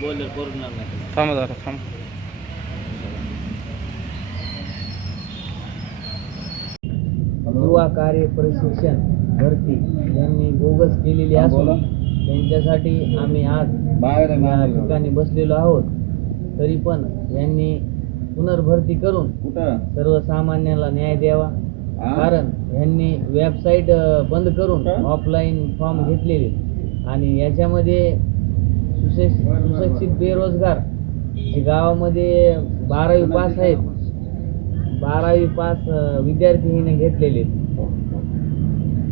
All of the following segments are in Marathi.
बोलले नाही. थांबा जरा थांब. युवा कार्य प्रशिक्षण भरती यांनी बोगस केलेली असून त्यांच्यासाठी आम्ही आज या ठिकाणी बसलेलो आहोत. तरी पण यांनी पुनर्भरती करून सर्वसामान्याला न्याय द्यावा. कारण यांनी वेबसाईट बंद करून ऑफलाईन फॉर्म घेतलेले. आणि याच्यामध्ये सुशिक्षित सुशिक्षित बेरोजगार जे गावामध्ये बारावी पास आहेत बारावी पास विद्यार्थी हिने घेतलेले आहेत.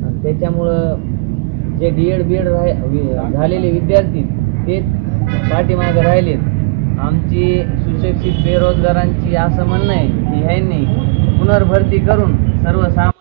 आणि त्याच्यामुळं जे डी एड बी एड झालेले विद्यार्थी तेच पाठीमागे राहिलेत आमची सुशिक्षित बेरोजगारांची असं म्हणणं आहे की ह्यांनी पुनर्भरती करून सर्वसामान्य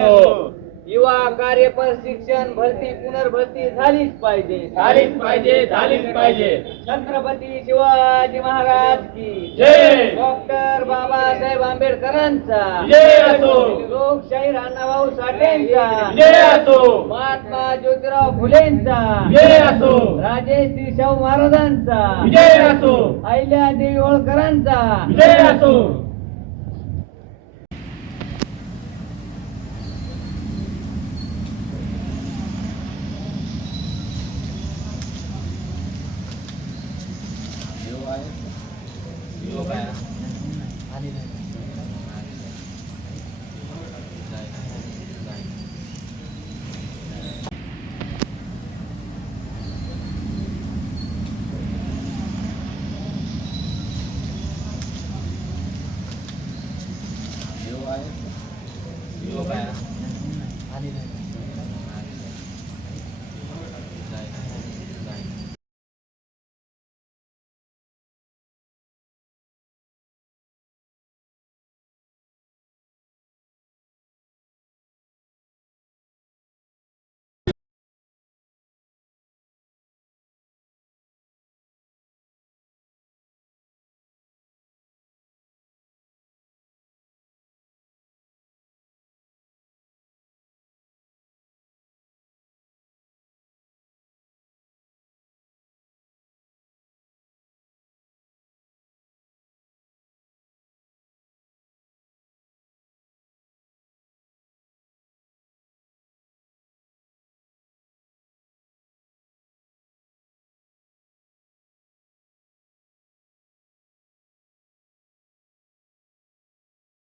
युवा कार्य प्रशिक्षण भरती पुनर्भरती झालीच पाहिजे. झालीच पाहिजे झालीच पाहिजे. छत्रपती शिवाजी महाराज की जय. डॉक्टर बाबासाहेब आंबेडकरांचा. जय असो. लोकशाही अण्णाभाऊ साठेंचा. जय असो. महात्मा ज्योतिराव फुलेंचा. जय असो. राजे श्री शाहू महाराजांचा. जय असो. अहिल्यादेवी होळकरांचा. जय असो. आली नाही. आली नाही.